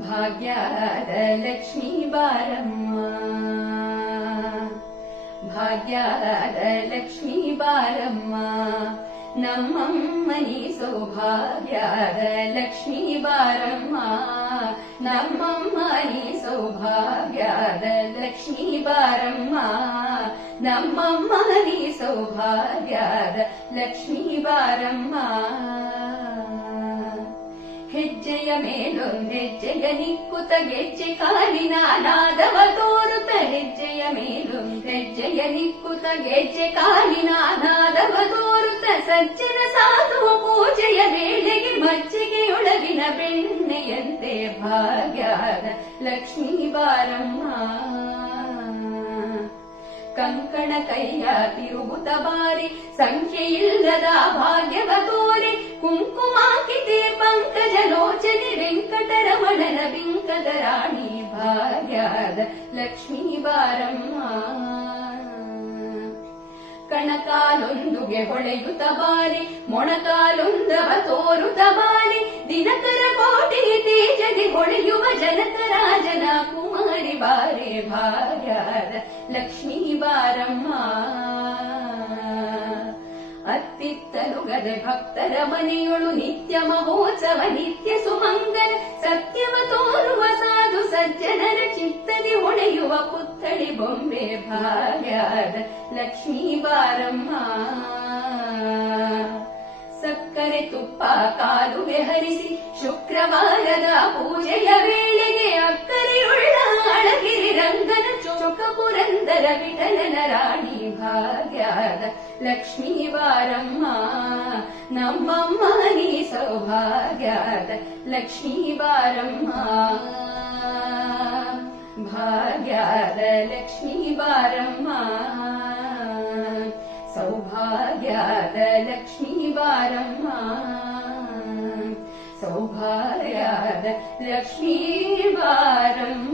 ಭಾಗ್ಯದ ಲಕ್ಷ್ಮೀ ಬಾರಮ್ಮ, ಭಾಗ್ಯದ ಲಕ್ಷ್ಮೀ ಬಾರಮ್ಮ, ನಮ್ಮಮ್ಮನಿ ಸೌಭಾಗ್ಯದ ಲಕ್ಷ್ಮೀ ಬಾರಮ್ಮ, ನಮ್ಮಮ್ಮನಿ ಸೌಭಾಗ್ಯದ ಲಕ್ಷ್ಮೀ ಬಾರಮ್ಮ, ನಮ್ಮಮ್ಮನಿ ಸೌಭಾಗ್ಯದ ಲಕ್ಷ್ಮೀ ಬಾರಮ್ಮ. ಹೆಜ್ಜೆಯ ಮೇಲೊಂದೆಜ್ಜೆಯ ನಿಕ್ಕುತ ಗೆಜ್ಜೆ ಕಾಲಿನ ನಾದವ ತೋರುತ್ತ, ಹೆಜ್ಜೆಯ ಮೇಲೊಂದೆಜ್ಜೆಯ ನಿಕ್ಕುತ ಗೆಜ್ಜೆ ಕಾಲಿನ ನಾದವ ತೋರುತ್ತ, ಸಜ್ಜನ ಸಾಧುವ ಪೂಜೆಯ ವೇಳೆಗೆ ಮಜ್ಜಿಗೆಯೊಳಗಿನ ಬೆಣ್ಣೆಯಂತೆ ಭಾಗ್ಯದ ಲಕ್ಷ್ಮೀ ಬಾರಮ್ಮ. ಕಂಕಣ ಕೈಯ ತಿರುಗುತ್ತ ಬಾರಿ ಸಂಖ್ಯೆಯಿಲ್ಲದ ಭಾಗ್ಯವ ತೋರಿ, ಕುಂಕುಮಾಕಿತೆ ಪಂಕಜ ಲೋಚನೆ ವೆಂಕಟರಮಣನ ಬಿಂಕದ ರಾಣಿ ಭಾಗ್ಯದ ಲಕ್ಷ್ಮೀ ಬಾರಮ್ಮ. ಕಣಕಾಲೊಂದುಗೆ ಹೊಳೆಯುತ್ತ ಬಾರಿ ಮೊಣಕಾಲೊಂದವ ತೋರುತ್ತ ಬಾರಿ, ದಿನಕರ ಕೋಟೆಗೆ ತೇಜಗೆ ಹೊಳೆಯುವ ಜನಕರಾಜನ ಕುಮಾರಿ ಬಾರೆ ಭಾಗ್ಯದ ಲಕ್ಷ್ಮೀ ಬಾರಮ್ಮ. ಅತ್ತಿತ್ತಲು ಗದೆ ಭಕ್ತರ ಮನೆಯೊಳು ನಿತ್ಯ ಮಹೋತ್ಸವ ನಿತ್ಯ ಸುಮಂಗಲ, ಸತ್ಯವ ತೋರುವ ಸಾಧು ಸಜ್ಜನರ ಚಿತ್ತದಿ ಹೊಳೆಯುವ ಪುತ್ಥಳಿ ಬೊಂಬೆ ಭಾಗ್ಯದ ಲಕ್ಷ್ಮೀ ಬಾರಮ್ಮ. ಸಕ್ಕರೆ ತುಪ್ಪ ಕಾಲುವೆ ಹರಿಸಿ ಶುಕ್ರವಾರದ ಪೂಜೆಯ ವೇಳೆಗೆ, ಅಕ್ಕರೆಯುಳ್ಳ ಅಳಗಿರಿ ರಂಗನ ಚೊಕ ಪುರಂದರ ವಿಠಲನ ರಾಣಿ ಭಾಗ್ಯದ ಲಕ್ಷ್ಮೀ ಬಾರಮ್ಮ, ನಮ್ಮಮ್ಮ ನೀ ಸೌಭಾಗ್ಯದ ಲಕ್ಷ್ಮೀ ಬಾರಮ್ಮ. ಭಾಗ್ಯದ ಲಕ್ಷ್ಮೀ ಬಾರಮ್ಮ, ಸೌಭಾಗ್ಯದ ಲಕ್ಷ್ಮೀ ಬಾರಮ್ಮ, ಸೌಭಾಗ್ಯದ ಲಕ್ಷ್ಮೀ ಬಾರಮ್ಮ.